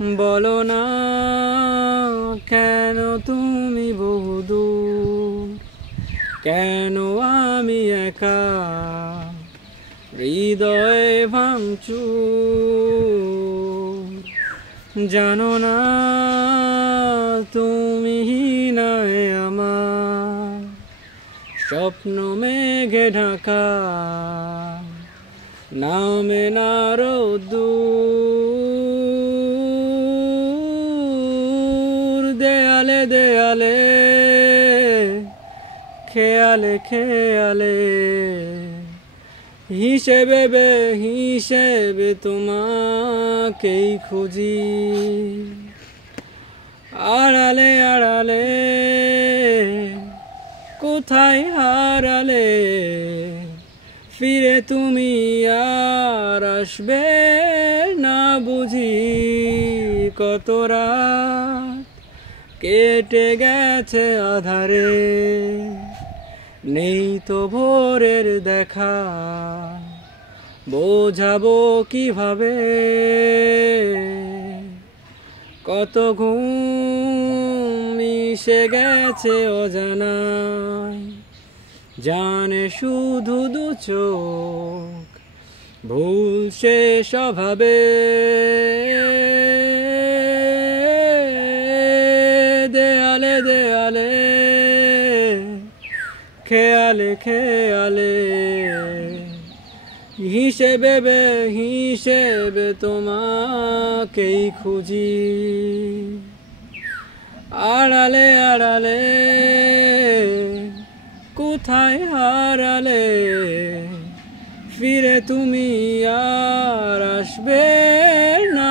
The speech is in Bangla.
বলো না কেন তুমি বহুদূর, কেন আমি একা হৃদয়ে ভাঙচুর। জানো না তুমি নাই আমার স্বপ্ন মেঘে ঢাকা, নামে না রোদ্দুর। দেয়ালে দেয়ালে খেয়ালে খেয়ালে হিসেবে হিসেবে তোমাকেই খুঁজি। আড়ালে আড়ালে কোথায় হারালে, ফিরে তুমি আর আসবে না বুঝি। কত রাত কেটে গেছে আধারে, নেই তো ভোরের দেখা, বোঝাবো কিভাবে। কত ঘুম মিশে গেছে অজানায়, জানে শুধু দু চোখ, ভুল শেষ অভাবে। দেয়ালে দেয়ালে খেয়ালে খেয়ালে হিসেবে হিসেবে তোমাকেই খুঁজি। আড়ালে আড়ালে কোথায় হারালে, ফিরে তুমি আর আসবে না